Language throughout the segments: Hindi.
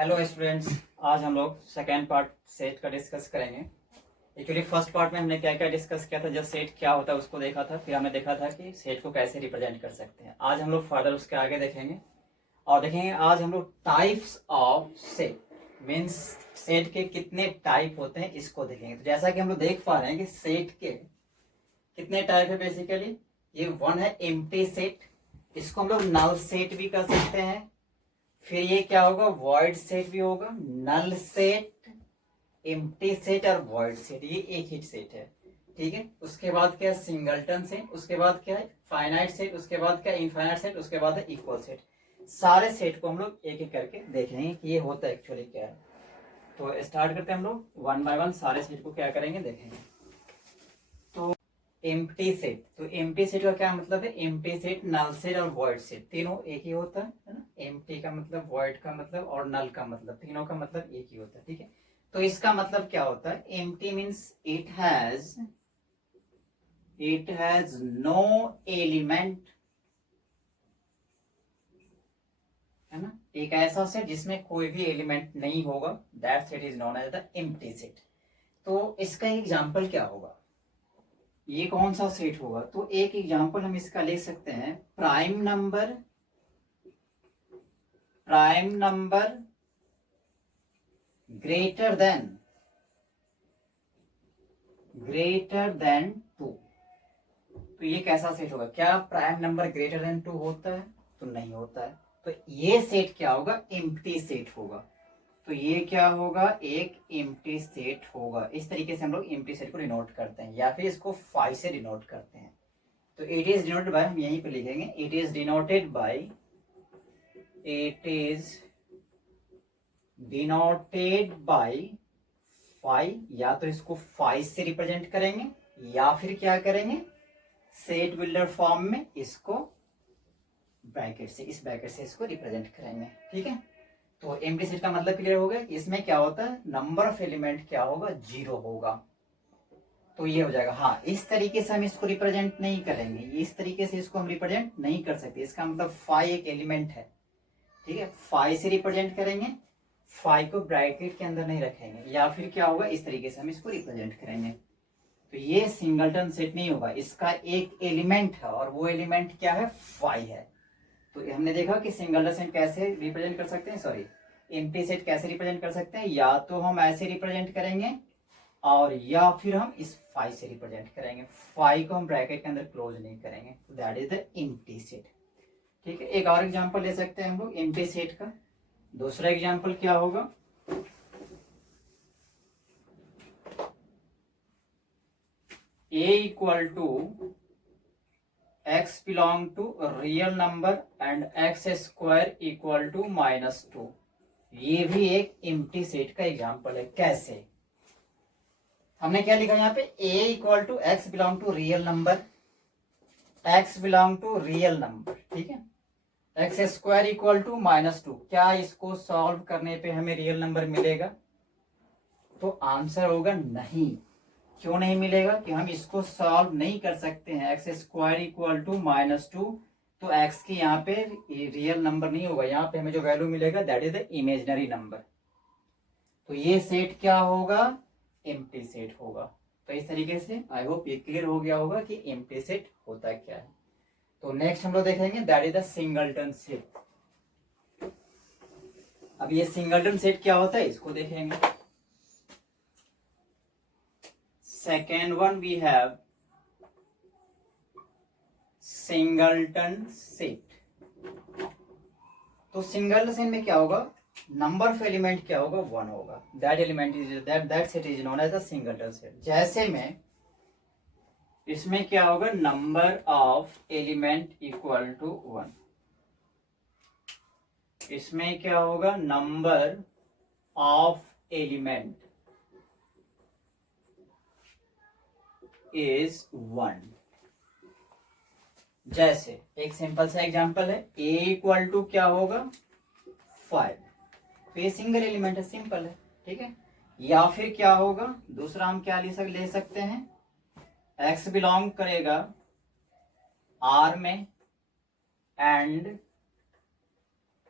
हेलो स्टूडेंट्स, आज हम लोग सेकेंड पार्ट सेट का डिस्कस करेंगे। एक्चुअली फर्स्ट पार्ट में हमने क्या क्या डिस्कस किया था, जब सेट क्या होता है उसको देखा था, फिर हमने देखा था कि सेट को कैसे रिप्रेजेंट कर सकते हैं। आज हम लोग फर्दर उसके आगे देखेंगे और देखेंगे आज हम लोग types of set means set के कितने टाइप होते हैं इसको देखेंगे। तो जैसा कि हम लोग देख पा रहे हैं कि सेट के कितने टाइप है। बेसिकली ये वन है एम्प्टी सेट, इसको हम लोग नल सेट भी कर सकते हैं। फिर ये क्या होगा, वॉइड सेट भी होगा, नल सेट, एम्प्टी सेट और वॉइड सेट, ये एक ही सेट है। ठीक है, उसके बाद क्या है सिंगलटन सेट, उसके बाद क्या है फाइनाइट सेट, उसके बाद क्या है इनफाइनाइट सेट, उसके बाद है इक्वल सेट। सारे सेट को हम लोग एक एक करके देखेंगे कि ये होता है एक्चुअली क्या है। तो स्टार्ट करते हैं हम लोग वन बाय वन, सारे सेट को क्या करेंगे देखेंगे। तो एम्प्टी सेट, तो एम्प्टी सेट का क्या मतलब है, एम्प्टी सेट, नल सेट और वॉइड सेट तीनों एक ही होता है ना। एम्प्टी का मतलब, वॉइड का मतलब और नल का मतलब, तीनों का मतलब एक ही होता है। ठीक है, तो इसका मतलब क्या होता है, empty means it has no element, है ना। एक ऐसा सेट जिसमें कोई भी एलिमेंट नहीं होगा, that set is known as the empty set. तो इसका एग्जांपल क्या होगा, ये कौन सा सेट होगा। तो एक एग्जांपल हम इसका ले सकते हैं, प्राइम नंबर ग्रेटर देन 2। तो ये कैसा सेट होगा, क्या प्राइम नंबर ग्रेटर देन 2 होता है, तो नहीं होता है। तो ये सेट क्या होगा, एम्प्टी सेट होगा। तो ये क्या होगा, एक एम्प्टी सेट होगा। इस तरीके से हम लोग एम्प्टी सेट को डिनोट करते हैं, या फिर इसको फाइव से डिनोट करते हैं। तो इट इज डिनोटेड बाय, हम यहीं पे लिखेंगे, it is denoted by five, या तो इसको फाइव से रिप्रेजेंट करेंगे या फिर क्या करेंगे सेट बिल्डर फॉर्म में इसको ब्रैकेट से, इस ब्रैकेट से इसको रिप्रेजेंट करेंगे। ठीक है, तो एम्प्टी सेट का मतलब क्लियर हो गया कि इसमें क्या होता है, नंबर ऑफ एलिमेंट क्या होगा, 0 होगा। तो ये हो जाएगा। हाँ, इस तरीके से हम इसको रिप्रेजेंट नहीं करेंगे, इस तरीके से इसको हम रिप्रेजेंट नहीं कर सकते। इसका मतलब 5 एक एलिमेंट है। ठीक है, 5 से रिप्रेजेंट करेंगे, 5 को ब्रैकेट के अंदर नहीं रखेंगे, या फिर क्या होगा इस तरीके से हम इसको रिप्रेजेंट करेंगे। तो ये सिंगलटन सेट नहीं होगा, इसका एक एलिमेंट है और वो एलिमेंट क्या है, 5 है। तो हमने देखा कि सिंगलटन सेट कैसे रिप्रेजेंट कर सकते हैं, सॉरी एम्प्टी सेट कैसे रिप्रेजेंट कर सकते हैं, या तो हम ऐसे रिप्रेजेंट करेंगे और या फिर हम इस 5 से रिप्रेजेंट करेंगे। 5 को हम ब्रैकेट के अंदर क्लोज नहीं करेंगे, that is the empty set. ठीक है, एक और एग्जांपल ले सकते हैं हम लोग एम्प्टी सेट का। दूसरा एग्जांपल क्या होगा, a equal to x belong to real number and x square equal to -2। ये भी एक एम्प्टी सेट का एग्जांपल है। कैसे, हमने क्या लिखा यहाँ पे, a equal to x belong to real number, ठीक है, एक्स स्क्वायर इक्वल टू -2। क्या इसको सॉल्व करने पे हमें रियल नंबर मिलेगा, तो आंसर होगा नहीं। क्यों नहीं मिलेगा, कि हम इसको सॉल्व नहीं कर सकते हैं। एक्स स्क्वायर इक्वल टू -2, तो एक्स की यहाँ पे रियल नंबर नहीं होगा, यहाँ पे हमें जो वैल्यू मिलेगा that is the imaginary number. तो ये सेट क्या होगा, एम्प्टी सेट होगा। तो इस तरीके से आई होप ये क्लियर हो गया होगा कि एम्प्टी सेट होता क्या है। तो नेक्स्ट हम लोग देखेंगे that is the singleton set. अब ये सिंगलटन सेट क्या होता है इसको देखेंगे। Second one we have singleton set. तो सिंगलटन सेट में क्या होगा, नंबर ऑफ एलिमेंट क्या होगा, 1 होगा। That set is known as the singleton set. जैसे में इसमें क्या होगा, number of element equal to 1। इसमें क्या होगा, नंबर ऑफ एलिमेंट इज 1। जैसे एक सिंपल सा एग्जांपल है, a इक्वल टू क्या होगा 5, तो ये सिंगल एलिमेंट है, सिंपल है। ठीक है, या फिर क्या होगा, दूसरा हम क्या ले सकते हैं, x बिलोंग करेगा R में and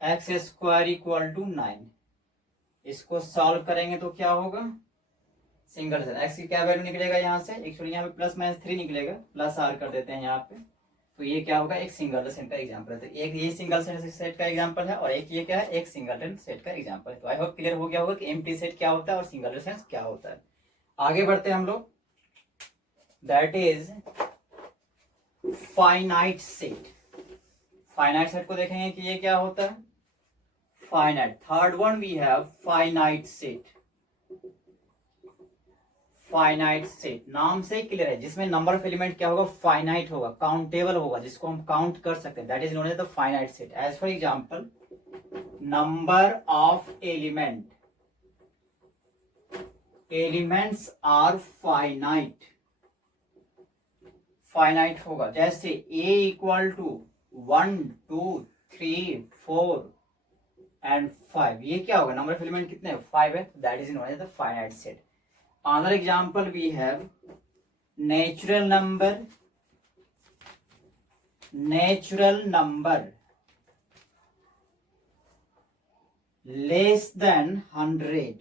x square equal to 9। इसको सॉल्व करेंगे तो क्या होगा, सिंगल सेट। एक्स की क्या वैल्यू निकलेगा यहाँ से, एक्चुअली यहाँ पे प्लस माइनस 3 निकलेगा, प्लस आर कर देते हैं यहाँ पे। तो ये क्या होगा, एक सिंगलटन का एग्जांपल है। तो एक ये सिंगल सेट का एग्जांपल है और एक ये क्या है, एक सिंगलटन सेट का एग्जांपल है। तो आई होप क्लियर हो गया होगा कि एम्प्टी सेट क्या होता है और सिंगलटन सेट क्या होता है। आगे बढ़ते हैं हम लोग, that is finite set. Finite set को देखेंगे कि ये क्या होता है, finite. Third one we have finite set. Finite set नाम से क्लियर है, जिसमें नंबर ऑफ एलिमेंट क्या होगा, फाइनाइट होगा, काउंटेबल होगा, जिसको हम काउंट कर सकते हैं, that is known as the finite set. As for example, number of elements are finite. Finite होगा, जैसे a इक्वल टू 1 2 3 4 एंड 5। ये क्या होगा, नंबर ऑफ एलिमेंट कितने हैं, 5 है, that is known as the finite set. Another example we have natural number less than 100।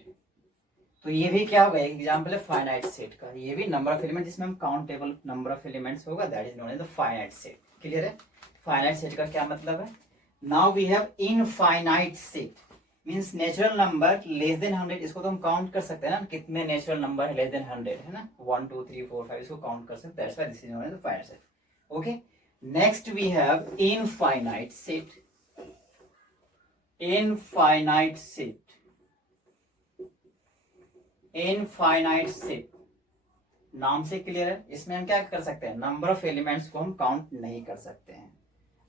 तो ये भी क्या होगा, एक एग्जांपल है फाइनाइट सेट का। ये भी नंबर ऑफ एलिमेंट जिसमें हम काउंटेबल नंबर ऑफ एलिमेंट्स होगा, that is known as the finite set. Clear है, फाइनाइट सेट का क्या मतलब है। Now we have infinite set, means natural number less than 100। इसको तो हम काउंट कर सकते हैं ना, कितने नेचुरल नंबर है लेस देन 100, है ना, 1 2 3 4 5, इसको काउंट कर सकते हैं, that's why this is known as the finite set. Okay, next we have infinite set. Infinite set, infinite set नाम से क्लियर है, इसमें हम क्या कर सकते हैं, नंबर ऑफ एलिमेंट्स को हम काउंट नहीं कर सकते हैं,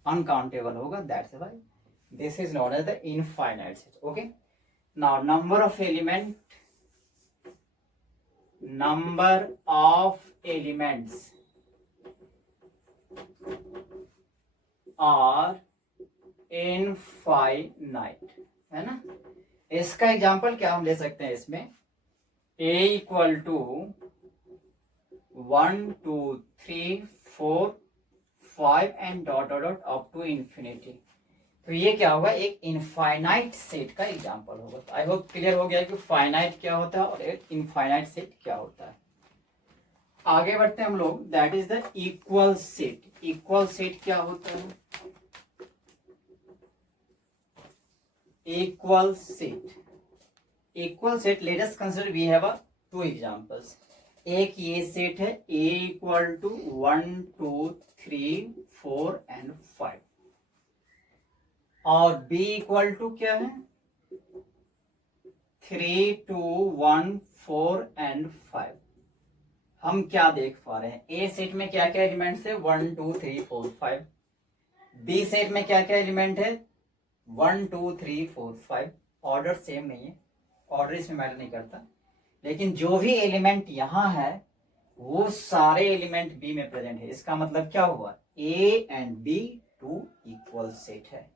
अनकाउंटेबल होगा, that's why this is known as the infinite set. Okay, now number of elements are infinite, है ना। इसका एग्जांपल क्या हम ले सकते हैं, इसमें a equal to 1 2 3 4 5 and dot dot dot up to infinity. तो ये क्या होगा, एक इनफाइनाइट सेट का एग्जांपल होगा। तो आई होप क्लियर हो गया कि फाइनाइट क्या होता है और एक इनफाइनाइट सेट क्या होता है। आगे बढ़ते हैं हम लोग, that is the equal set. Equal set क्या होता है, equal set. Equal set, let us consider we have two examples. एक ये सेट है a इक्वल टू 1 2 3 4 एंड 5, और b इक्वल टू क्या है 3 2 1 4 एंड 5। हम क्या देख पा रहे हैं, ए सेट में क्या क्या एलिमेंट्स है, 1 2 3 4 5। बी सेट में क्या क्या एलिमेंट है, 1 2 3 4 5। ऑर्डर सेम नहीं है, ऑर्डर इसमें मैटर नहीं करता, लेकिन जो भी एलिमेंट यहां है वो सारे एलिमेंट बी में प्रेजेंट है। इसका मतलब क्या हुआ, A and B two equal set है।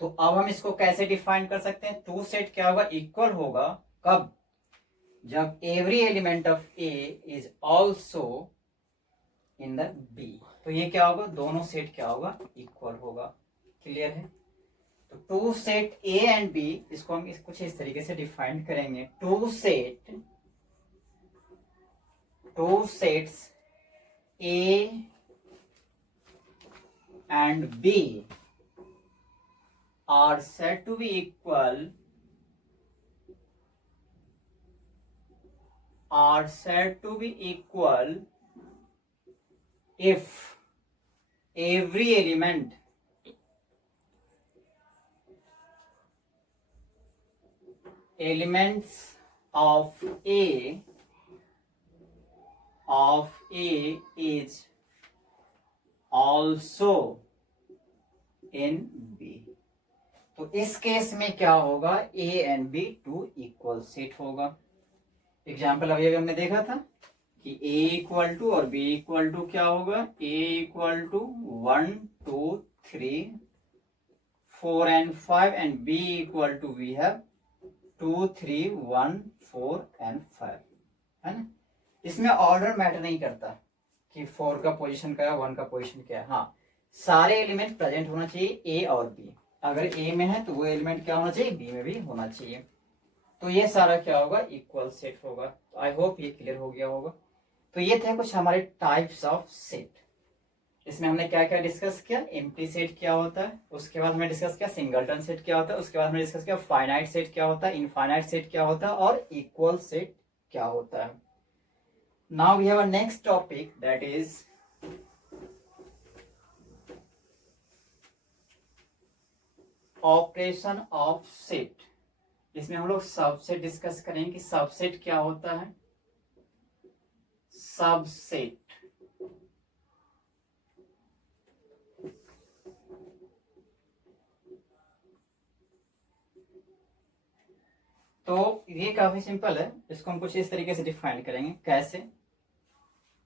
तो अब हम इसको कैसे डिफाइन कर सकते हैं, टू सेट क्या होगा, इक्वल होगा कब, जब every element of A is also in the B. तो ये क्या होगा, दोनों सेट क्या होगा, इक्वल होगा। क्लियर है, तो two set A and B, इसको हम कुछ इस तरीके से डिफाइन करेंगे। Two sets A and B are said to be equal if every element elements of A is also in B। तो इस केस में क्या होगा, A and B two equal set होगा। एग्जाम्पल अभी हमने देखा था कि ए इक्वल टू और बी इक्वल टू क्या होगा, A equal to 1 2 3 4 and 5 and B equal to we have 2 3 1 4 and 5, है ना। इसमें ऑर्डर मैटर नहीं करता कि 4 का पोजीशन क्या है, 1 का पोजीशन क्या है। हाँ, सारे एलिमेंट प्रेजेंट होना चाहिए ए और बी। अगर ए में है तो वो एलिमेंट क्या होना चाहिए, बी में भी होना चाहिए। तो ये सारा क्या होगा, इक्वल सेट होगा। तो आई होप ये क्लियर हो गया होगा। तो ये थे कुछ हमारे टाइप्स ऑफ सेट। इसमें हमने क्या क्या डिस्कस किया, एम्प्टी सेट क्या होता है, उसके बाद हमने डिस्कस किया सिंगलटन सेट क्या होता है, उसके बाद हमने डिस्कस किया फाइनाइट सेट क्या होता है, इनफाइनाइट सेट क्या होता है, और इक्वल सेट क्या होता है। Now we have a next topic that is operation of set. इसमें हम लोग सबसेट डिस्कस करेंगे कि सबसेट क्या होता है। सबसेट तो ये काफी सिंपल है, इसको हम कुछ इस तरीके से डिफाइन करेंगे। कैसे,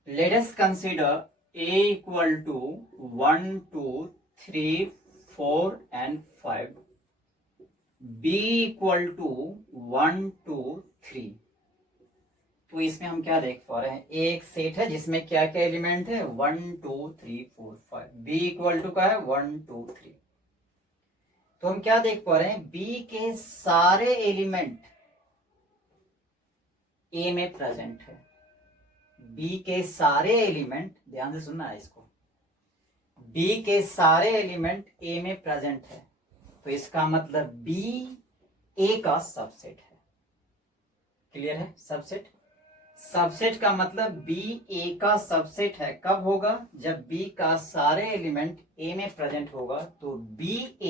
let us consider a equal to 1 2 3 4 and 5, b equal to 1 2 3। तो इसमें हम क्या देख पा रहे हैं, एक सेट है जिसमें क्या क्या एलिमेंट है, 1 2 3 4 5। b इक्वल टू का है 1 2 3। तो हम क्या देख पा रहे हैं, b के सारे एलिमेंट a में प्रेजेंट है। b के सारे एलिमेंट, ध्यान से सुनना है इसको, b के सारे एलिमेंट a में प्रेजेंट है। तो इसका मतलब b a का सबसेट है। क्लियर है, सबसेट। सबसेट का मतलब b a का सबसेट है। कब होगा, जब b का सारे एलिमेंट a में प्रेजेंट होगा। तो b a